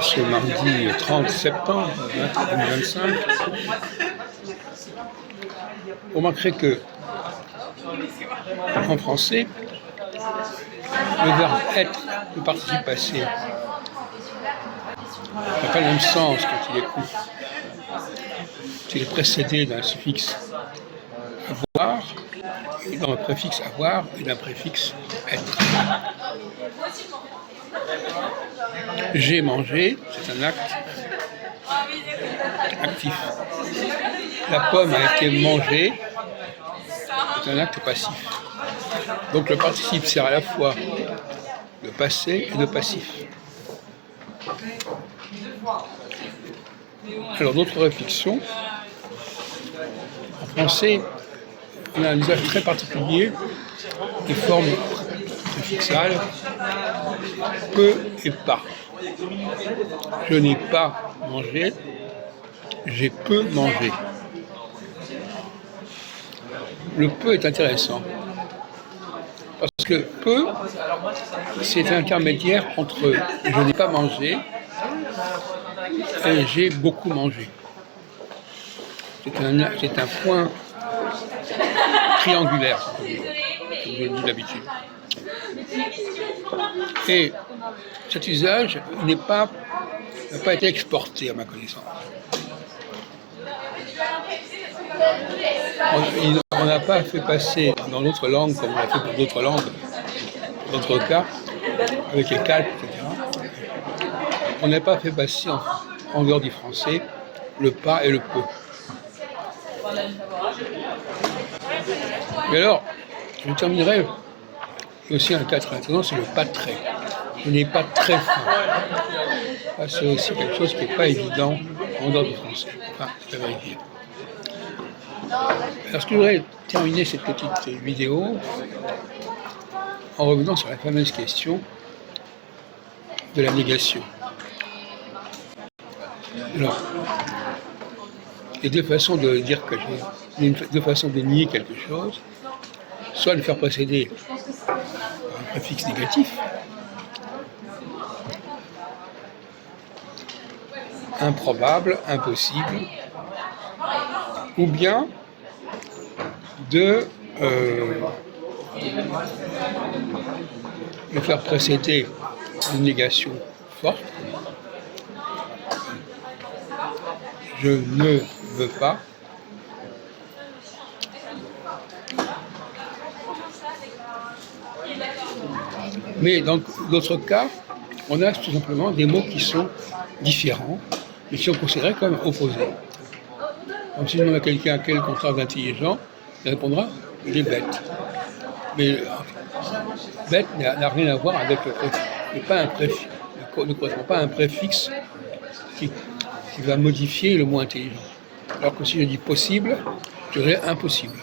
Ce mardi 30 septembre 2025, vous remarquerez que en français, le verbe être, le participe passé, n'a pas le même sens quand il est court. Il est précédé d'un suffixe avoir, et d'un préfixe avoir et d'un préfixe être. J'ai mangé, c'est un acte actif. La pomme a été mangée, c'est un acte passif. Donc le participe sert à la fois le passé et le passif. Alors d'autres réflexions. En français, on a un usage très particulier des formes préfixales peu et pas. Je n'ai pas mangé, j'ai peu mangé. Le peu est intéressant parce que peu, c'est un intermédiaire entre je n'ai pas mangé et j'ai beaucoup mangé. C'est un point triangulaire, comme je le dis d'habitude. Et cet usage n'a pas été exporté à ma connaissance. On n'a pas fait passer dans d'autres langues, comme on l'a fait pour d'autres langues, dans d'autres cas, avec les calques, etc. On n'a pas fait passer en dehors du français le pas et le peu. Mais alors, je terminerai aussi un cas très intéressant, c'est le pas très. Je n'ai pas très faim. C'est aussi quelque chose qui n'est pas évident en dehors du français. Enfin, c'est à vérifier. Alors, je voudrais terminer cette petite vidéo en revenant sur la fameuse question de la négation. Alors, il y a deux façons de dire que deux façons de nier quelque chose, soit de faire précéder un préfixe négatif, improbable, impossible, ou bien de faire précéder une négation forte. Je ne veux pas. Mais dans d'autres cas, on a tout simplement des mots qui sont différents, mais qui sont considérés comme opposés. Donc si on demande à quelqu'un quel est le contraire d'intelligent, il répondra « il est bête ». Mais bête n'a rien à voir avec le préfixe. Ne correspond pas à un préfixe qui va modifier le mot intelligent. Alors que si je dis possible, je dirais impossible.